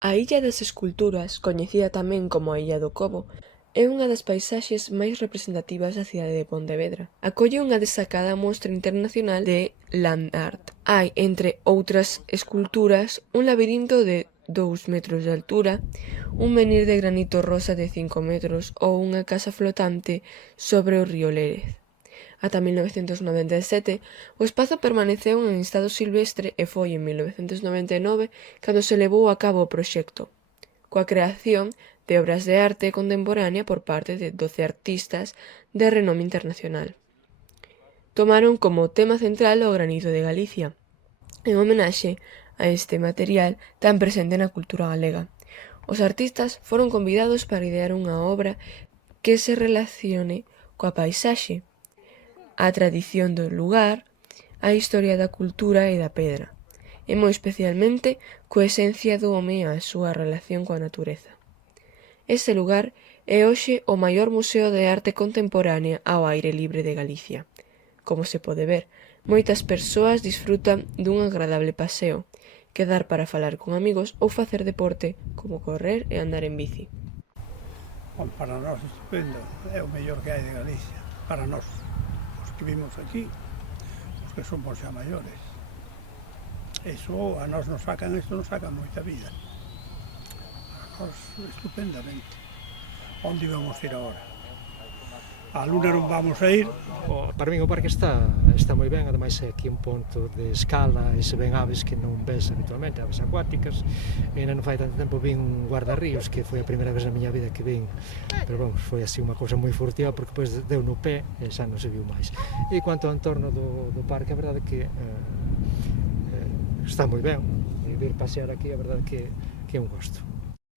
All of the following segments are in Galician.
A Illa das Esculturas, coñecida tamén como a Illa do Cobo, é unha das paisaxes máis representativas da cidade de Pontevedra. Acolle unha destacada mostra internacional de land art. Hai, entre outras esculturas, un labirinto de 2 metros de altura, un menhir de granito rosa de 5 metros ou unha casa flotante sobre o río Lérez. Ata 1997, o espazo permaneceu en estado silvestre e foi en 1999 cando se levou a cabo o proxecto, coa creación de obras de arte contemporánea por parte de 12 artistas de renome internacional. Tomaron como tema central o granito de Galicia, en homenaxe a este material tan presente na cultura galega. Os artistas foron convidados para idear unha obra que se relacione coa paisaxe, a tradición do lugar, a historia da cultura e da pedra, e moi especialmente coa esencia do home e a súa relación coa natureza. Este lugar é hoxe o maior museo de arte contemporánea ao aire libre de Galicia. Como se pode ver, moitas persoas disfrutan dun agradable paseo, quedar para falar con amigos ou facer deporte como correr e andar en bici. Bom, para nós estupendo, é o mellor que hai de Galicia, para nós, os que vimos aquí, os que somos xa maiores. Eso a nós nos sacan, isto nos saca moita vida. Para nós, estupendamente. Onde vamos ir agora? A Luna non vamos a ir. Para min o parque está moi ben, ademais é aquí un ponto de escala e se ven aves que non ves habitualmente, aves acuáticas, e non fai tanto tempo vin un guardarríos, que foi a primeira vez na miña vida que vin, pero vamos, foi así unha cousa moi furtiva porque depois deu no pé e xa non se viu máis. E quanto ao entorno do parque, a verdade que está moi ben, e vir pasear aquí, a verdade que é un gosto.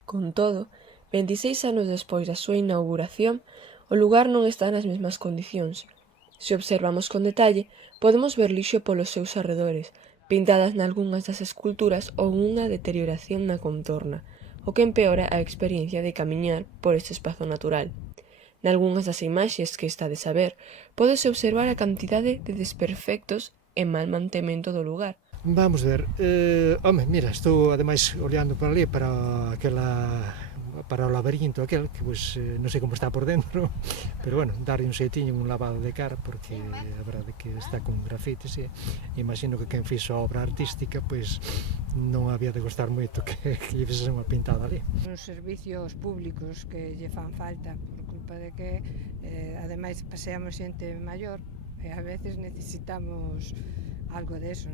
Con todo, 26 anos despois da súa inauguración, o lugar non está nas mesmas condicións. Se observamos con detalle, podemos ver lixo polos seus arredores, pintadas nalgunhas das esculturas ou unha deterioración na contorna, o que empeora a experiencia de camiñar por este espazo natural. Nalgunhas das imaxes que estades a ver, pódese observar a cantidade de desperfectos e mal mantemento do lugar. Vamos ver, mira, estou ademais olhando para ali, para o laberinto aquel, que pois non sei como está por dentro, pero bueno, darlle un xeitiño, un lavado de cara, porque a verdade que está con grafitis e imagino que quen fixo a obra artística pois non había de gostar moito que lle fixese unha pintada ali. Os servicios públicos que lle fan falta por culpa de que ademais paseamos xente maior e a veces necesitamos algo de eso.